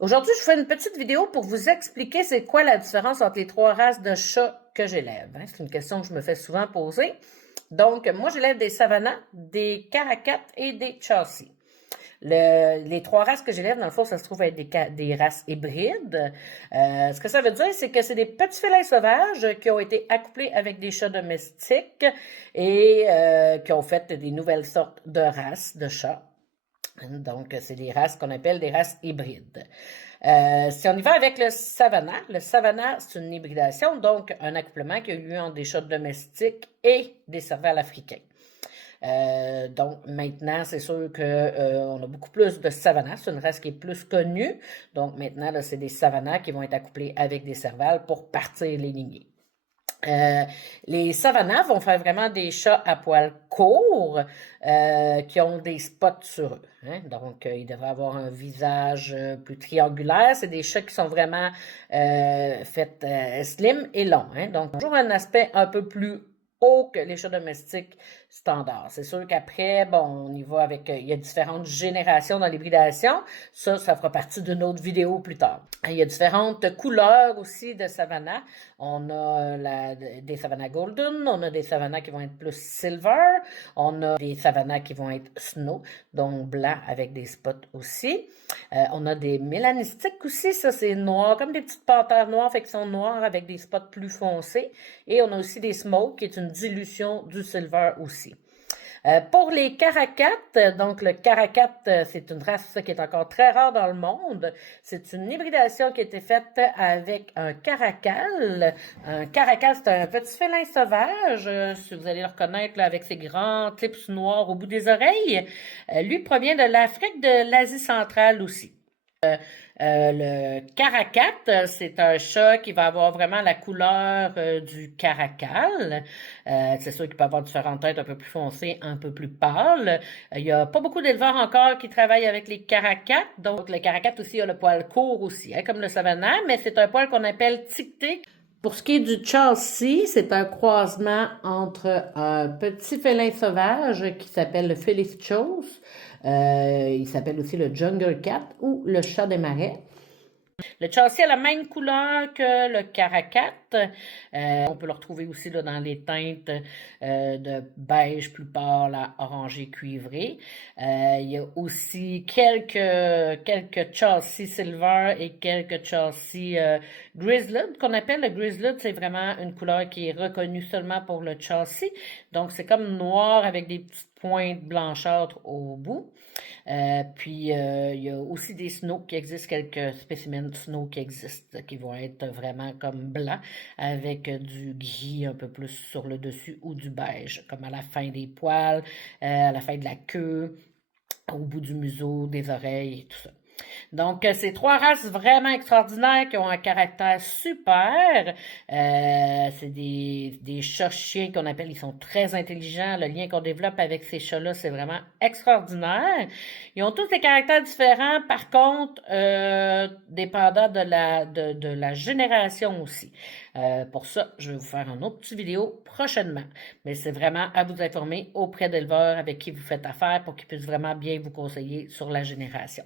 Aujourd'hui, je fais une petite vidéo pour vous expliquer c'est quoi la différence entre les trois races de chats que j'élève. C'est une question que je me fais souvent poser. Donc, moi, j'élève des Savannah, des Caracat et des Chelsea. Les trois races que j'élève, dans le fond, ça se trouve être des races hybrides. Ce que ça veut dire, c'est que c'est des petits félins sauvages qui ont été accouplés avec des chats domestiques et qui ont fait des nouvelles sortes de races de chats. Donc, c'est des races qu'on appelle des races hybrides. Si on y va avec le Savannah, c'est une hybridation, donc un accouplement qui a eu lieu entre des chats domestiques et des servals africains. Donc maintenant, c'est sûr qu'on a beaucoup plus de Savannah. C'est une race qui est plus connue. Donc maintenant, là, c'est des Savannah qui vont être accouplés avec des servals pour partir les lignées. Les Savannah vont faire vraiment des chats à poils courts qui ont des spots sur eux. Hein? Donc, ils devraient avoir un visage plus triangulaire. C'est des chats qui sont vraiment faits slim et longs. Hein? Donc, toujours un aspect un peu plus haut que les chats domestiques standards. C'est sûr qu'après, bon, on y va avec... il y a différentes générations dans l'hybridation. Ça fera partie d'une autre vidéo plus tard. Il y a différentes couleurs aussi de Savannah. On a des Savannah Golden, on a des Savannah qui vont être plus silver, on a des Savannah qui vont être snow, donc blanc avec des spots aussi. On a des mélanistiques aussi, ça c'est noir, comme des petites panthères noires, fait qu'ils sont noirs avec des spots plus foncés. Et on a aussi des smoke, qui est une dilution du silver aussi. Pour les Caracat, donc le Caracat, c'est une race qui est encore très rare dans le monde. C'est une hybridation qui a été faite avec un Caracal. Un Caracal, c'est un petit félin sauvage, si vous allez le reconnaître là, avec ses grands tips noirs au bout des oreilles. Lui provient de l'Afrique de l'Asie centrale aussi. Le Caracat, c'est un chat qui va avoir vraiment la couleur du caracal. C'est sûr qu'il peut avoir différentes têtes un peu plus foncées, un peu plus pâles. Il n'y a pas beaucoup d'éleveurs encore qui travaillent avec les Caracats. Donc, le Caracat aussi a le poil court aussi, hein, comme le Savannah, mais c'est un poil qu'on appelle ticté. Pour ce qui est du Chelsea, c'est un croisement entre un petit félin sauvage qui s'appelle le Philly Chose. Il s'appelle aussi le Jungle Cat ou le chat des marais. Le Chelsea a la même couleur que le Caracat. On peut le retrouver aussi là, dans les teintes de beige plus pâle à orangé cuivré. Il y a aussi quelques Chelsea Silver et quelques Chelsea Grizzled qu'on appelle. Le Grizzled, c'est vraiment une couleur qui est reconnue seulement pour le Chelsea. Donc, c'est comme noir avec des petites pointes blanchâtres au bout. Puis, il y a aussi des snows qui existent, quelques spécimens de snow qui existent, qui vont être vraiment comme blancs, avec du gris un peu plus sur le dessus ou du beige, comme à la fin des poils, à la fin de la queue, au bout du museau, des oreilles et tout ça. Donc, c'est trois races vraiment extraordinaires qui ont un caractère super. C'est des chats-chiens qu'on appelle, ils sont très intelligents. Le lien qu'on développe avec ces chats-là, c'est vraiment extraordinaire. Ils ont tous des caractères différents, par contre, dépendant de la génération aussi. Pour ça, je vais vous faire une autre petite vidéo prochainement. Mais c'est vraiment à vous informer auprès d'éleveurs avec qui vous faites affaire pour qu'ils puissent vraiment bien vous conseiller sur la génération.